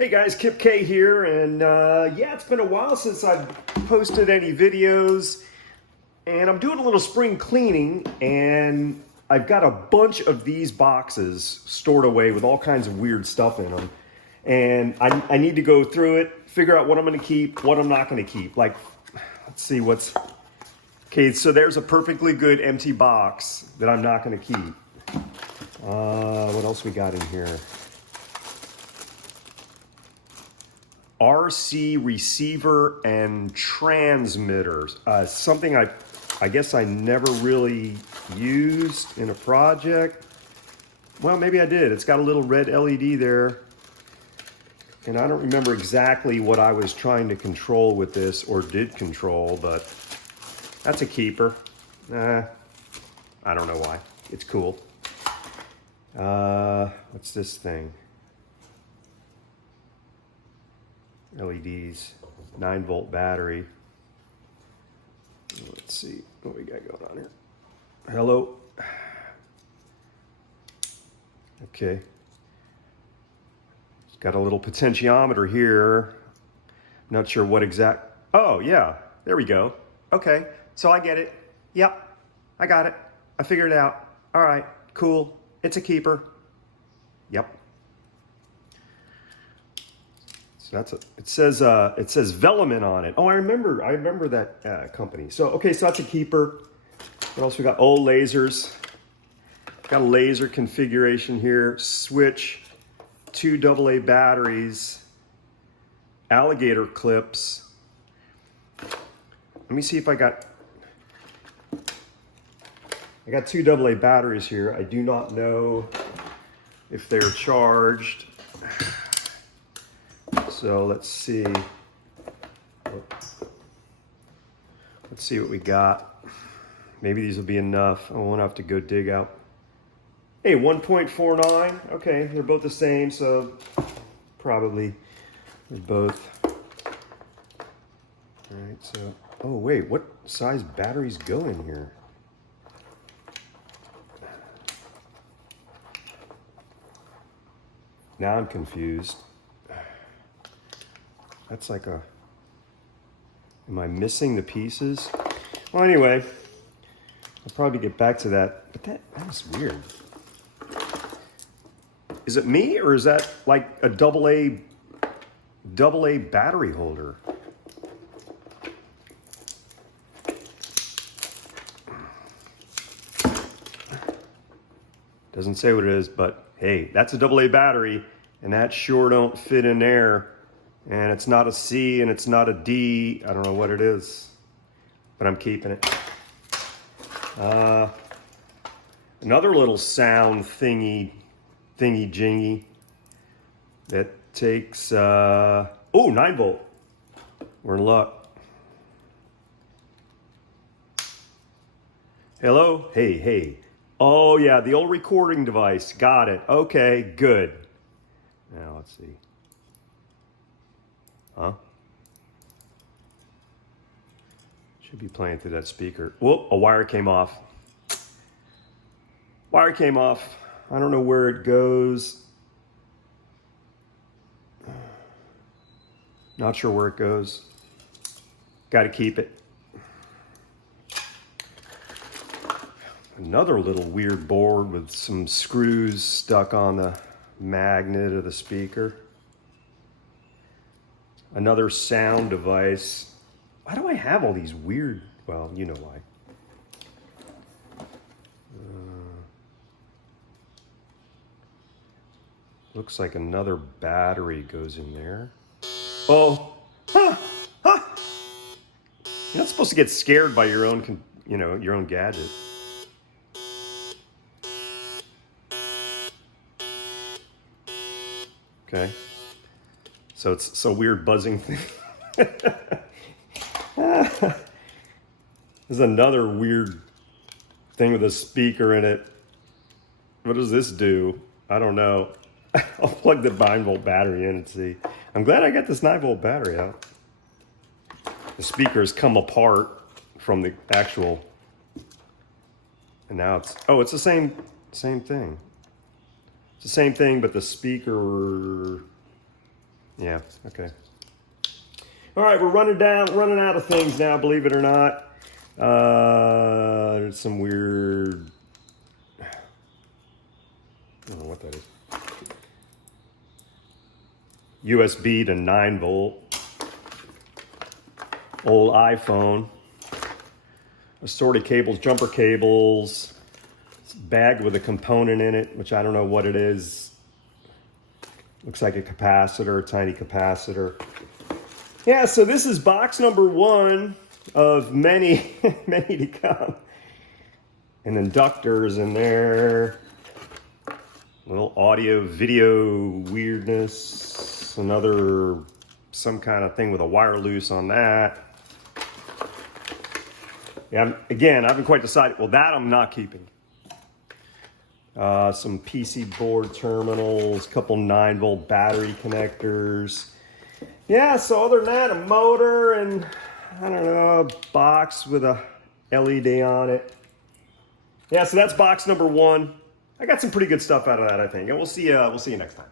Hey guys, Kipkay here, and yeah, it's been a while since I've posted any videos, and I'm doing a little spring cleaning, and I've got a bunch of these boxes stored away with all kinds of weird stuff in them, and I need to go through it, figure out what I'm going to keep, what I'm not going to keep. Like, let's see what's... Okay, so there's a perfectly good empty box that I'm not going to keep. What else we got in here? RC receiver and transmitters. Something I guess I never really used in a project. Well, maybe I did. It's got a little red LED there. And I don't remember exactly what I was trying to control with this or did control, but that's a keeper. I don't know why. It's cool. What's this thing? LEDs, 9-volt battery. Let's see what we got going on here. Hello. Okay. It's got a little potentiometer here. Not sure what exact. Oh, yeah. There we go. Okay. So I get it. Yep. I got it. I figured it out. All right. Cool. It's a keeper. Yep. So that's it says Velleman on it. Oh, I remember that company. So okay, so that's a keeper. What else we got? Oh, lasers. Got a laser configuration here. Switch, 2 AA batteries, alligator clips. Let me see if I got 2 AA batteries here. I do not know if they're charged. So let's see. Let's see what we got. Maybe these will be enough. I won't have to go dig out. Hey, 1.49. Okay, they're both the same, so probably they're both. All right, so, oh wait, what size batteries go in here? Now I'm confused. That's like a, am I missing the pieces? Well, anyway, I'll probably get back to that, but that was weird. Is it me, or is that like a AA battery holder? Doesn't say what it is, but hey, that's a AA battery, and that sure don't fit in there. And it's not a C and it's not a D. I don't know what it is, but I'm keeping it. Another little sound thingy jingy that takes, 9-volt. We're in luck. Hello? Hey. Oh yeah, the old recording device. Got it. Okay, good. Now let's see. Huh? Should be playing through that speaker. Whoop, a wire came off. Wire came off. I don't know where it goes. Not sure where it goes. Got to keep it. Another little weird board with some screws stuck on the magnet of the speaker. Another sound device. Why do I have all these weird, well, you know why. Looks like another battery goes in there. Oh, You're not supposed to get scared by your own, your own gadget. Okay. So it's a weird buzzing thing. There's another weird thing with a speaker in it. What does this do? I don't know. I'll plug the 9-volt battery in and see. I'm glad I got this 9-volt battery out. The speakers come apart from the actual, and now it's the same thing. It's the same thing, but the speaker Yeah, okay. All right, we're running out of things now, believe it or not. There's some weird, I don't know what that is. USB to 9 volt. Old iPhone. Assorted cables, jumper cables. Bag with a component in it, which I don't know what it is. Looks like a capacitor, a tiny capacitor. Yeah, so this is box number 1 of many, many to come. And inductors in there. Little audio, video weirdness. Another, some kind of thing with a wire loose on that. Yeah, again, I haven't quite decided. Well, that I'm not keeping. Some PC board terminals, a couple 9 volt battery connectors. Yeah, so other than that, a motor and, I don't know, a box with a LED on it. Yeah, so that's box number 1. I got some pretty good stuff out of that, I think. And we'll see you next time.